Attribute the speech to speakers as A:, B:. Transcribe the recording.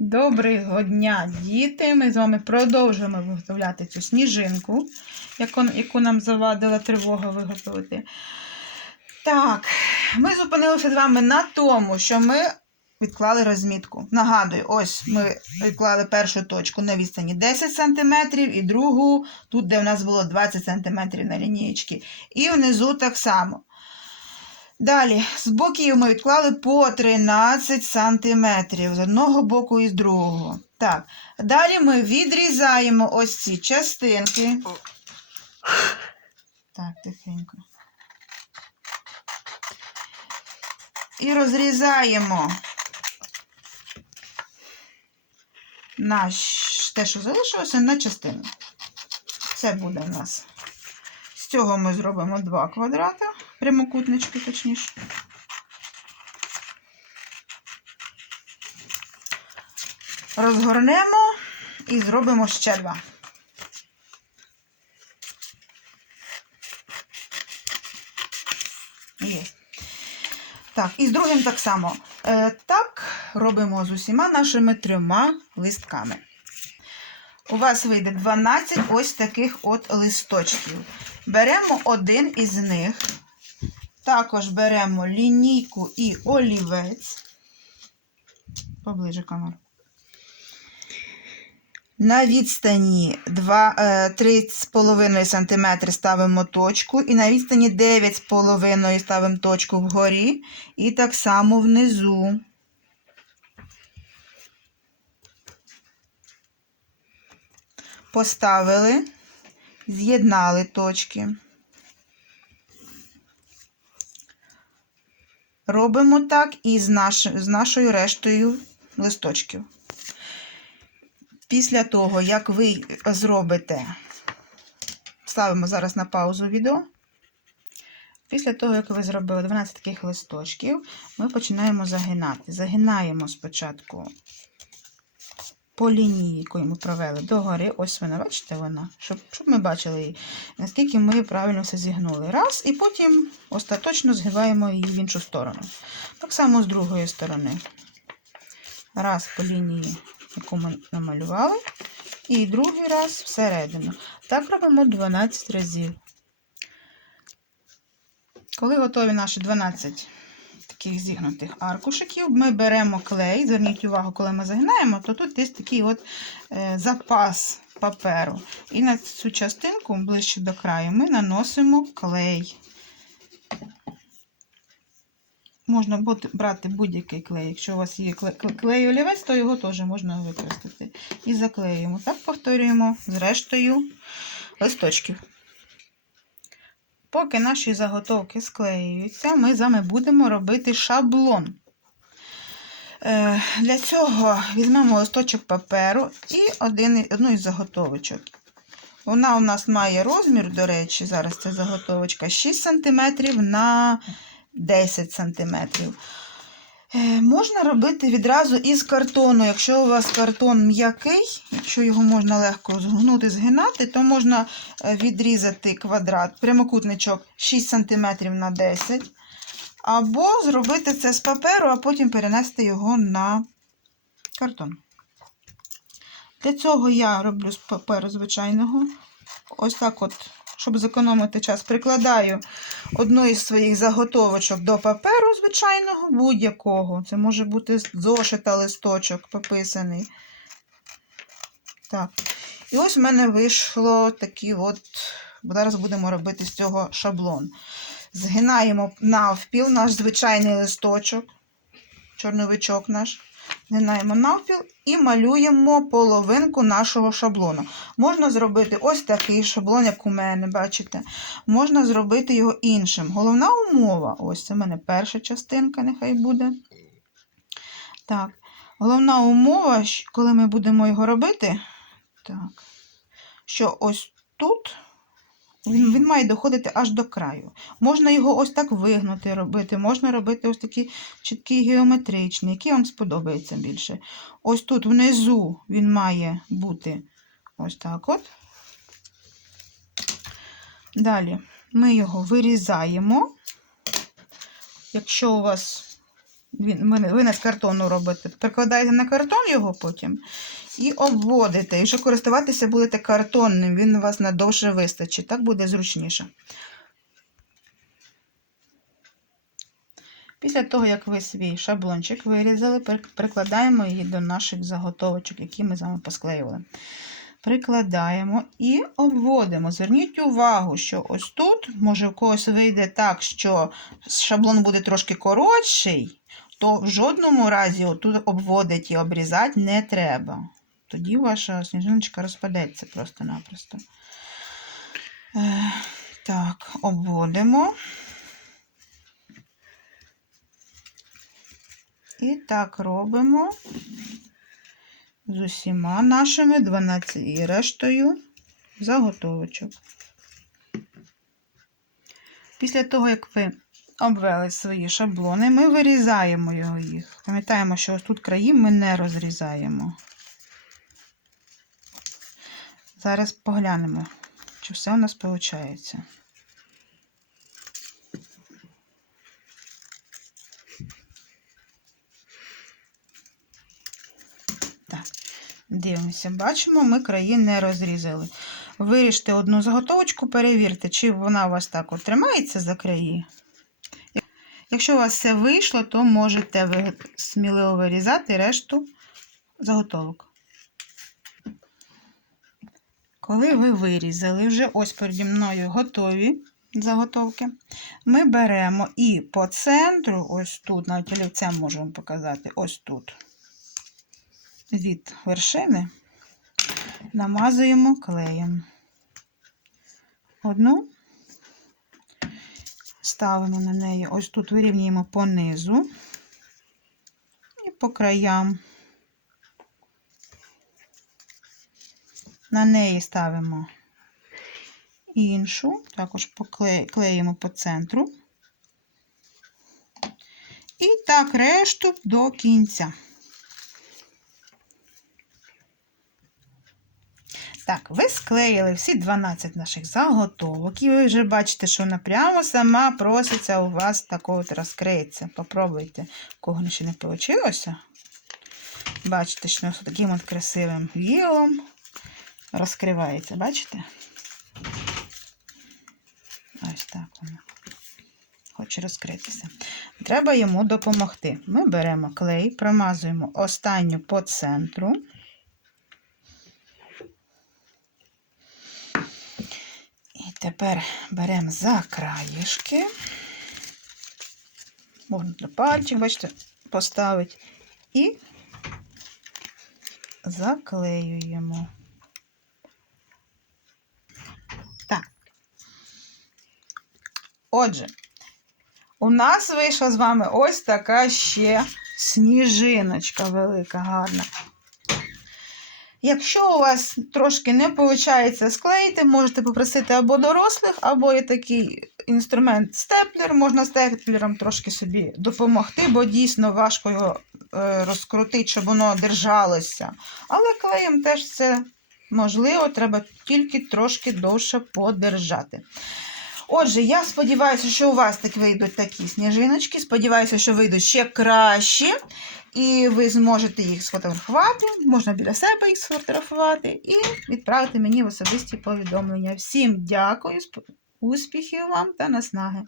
A: Доброго дня, діти! Ми з вами продовжуємо виготовляти цю сніжинку, яку, нам завадила тривога виготовити. Так, ми зупинилися з вами на тому, що ми відклали розмітку. Нагадую, ось ми відклали першу точку на відстані 10 см і другу, тут, де у нас було 20 см на лінієчці. І внизу так само. Далі, з боків ми відклали по 13 см з одного боку і з другого. Так, далі ми відрізаємо ось ці частинки. Так, тихенько. І розрізаємо наш, те, що залишилося, на частини. Це буде у нас. З цього ми зробимо два квадрати, прямокутнички, точніше. Розгорнемо і зробимо ще два. Є. Так, і з другим так само. Е, так робимо з усіма нашими трьома листками. У вас вийде 12 ось таких от листочків. Беремо один із них, також беремо лінійку і олівець. Поближе камеру. На відстані 2, е, 3,5 см ставимо точку, і на відстані 9,5 ставимо точку вгорі, і так само внизу. Поставили, з'єднали точки. Робимо так і з, наш, з нашою рештою листочків. Після того, як ви зробите, ставимо зараз на паузу відео. Після того, як ви зробили 12 таких листочків, ми починаємо загинати. Загинаємо спочатку по лінії, яку ми провели догори. Ось вона, бачите, вона, щоб, щоб ми бачили її, наскільки ми правильно все зігнули. Раз, і потім остаточно згибаємо її в іншу сторону. Так само з другої сторони. Раз по лінії, яку ми намалювали, і другий раз всередину. Так робимо 12 разів. Коли готові наші 12 таких зігнутих аркушиків, ми беремо клей. Зверніть увагу, коли ми загинаємо, то тут є такий от е, запас паперу. І на цю частинку, ближче до краю, ми наносимо клей. Можна брати будь-який клей. Якщо у вас є клей олівець, то його теж можна використати. І заклеюємо. Так повторюємо рештою листочків. Поки наші заготовки склеюються, ми з вами будемо робити шаблон. Е, для цього візьмемо листочок паперу і один, одну із заготовочок. Вона у нас має розмір, до речі, зараз ця заготовочка 6 см на 10 см. Е, можна робити відразу із картону. Якщо у вас картон м'який, якщо його можна легко згнути, згинати, то можна відрізати квадрат, прямокутничок 6 см на 10 або зробити це з паперу, а потім перенести його на картон. Для цього я роблю з паперу звичайного. Ось так от щоб зекономити час, прикладаю одну із своїх заготовочок до паперу звичайного, будь-якого. Це може бути зошита листочок пописаний. Так. І ось в мене вийшло такі от, зараз будемо робити з цього шаблон. Згинаємо навпіл наш звичайний листочок, чорновичок наш. Згинаємо навпіл і малюємо половинку нашого шаблону. Можна зробити ось такий шаблон, як у мене, бачите? Можна зробити його іншим. Головна умова, ось це в мене перша частинка, нехай буде. Так, головна умова, коли ми будемо його робити, так, що ось тут. Він, він має доходити аж до краю. Можна його ось так вигнути, робити, можна робити ось такі чіткі геометричні, які вам сподобаються більше. Ось тут внизу він має бути ось так от. Далі ми його вирізаємо. Якщо у вас Він, ви, не з картону робите. Прикладаєте на картон його потім і обводите. І вже користуватися будете картонним, він у вас надовше вистачить. Так буде зручніше. Після того, як ви свій шаблончик вирізали, прикладаємо її до наших заготовочок, які ми з вами посклеювали. Прикладаємо і обводимо. Зверніть увагу, що ось тут, може, у когось вийде так, що шаблон буде трошки коротший, то в жодному разі тут обводити і обрізати не треба. Тоді ваша сніжиночка розпадеться просто-напросто. Е, Так, обводимо. І так робимо з усіма нашими 12 і рештою заготовочок. Після того, як ви обвели свої шаблони, ми вирізаємо його їх. Пам'ятаємо, що ось тут краї ми не розрізаємо. Зараз поглянемо, чи все у нас виходить. Дивимося, бачимо, ми краї не розрізали. Виріжте одну заготовочку, перевірте, чи вона у вас так тримається за краї. Якщо у вас все вийшло, то можете ви сміливо вирізати решту заготовок. Коли ви вирізали вже ось переді мною готові заготовки, ми беремо і по центру, ось тут, навіть олівцем можемо показати, ось тут, від вершини, намазуємо клеєм. Одну ставимо на неї, ось тут вирівнюємо по низу і по краям. На неї ставимо іншу, також поклеїмо по центру. І так решту до кінця. Так, ви склеїли всі 12 наших заготовок, і ви вже бачите, що вона прямо сама проситься у вас такого розкриється. Попробуйте, кого ще не вийшло. Бачите, що з таким от красивим вілом розкривається, бачите? Ось так воно. Хоче розкритися. Треба йому допомогти. Ми беремо клей, промазуємо останню по центру. І тепер беремо за краєшки. Можна на пальчик, бачите, поставити і заклеюємо. Так. Отже, у нас вийшла з вами ось така ще сніжиночка велика, гарна. Якщо у вас трошки не виходить склеїти, можете попросити або дорослих, або є такий інструмент степлер. Можна степлером трошки собі допомогти, бо дійсно важко його е, розкрутити, щоб воно держалося. Але клеєм теж це можливо, треба тільки трошки довше подержати. Отже, я сподіваюся, що у вас так вийдуть такі сніжиночки. Сподіваюся, що вийдуть ще кращі. І ви зможете їх сфотографувати, можна біля себе їх сфотографувати і відправити мені в особисті повідомлення. Всім дякую, успіхів вам та наснаги!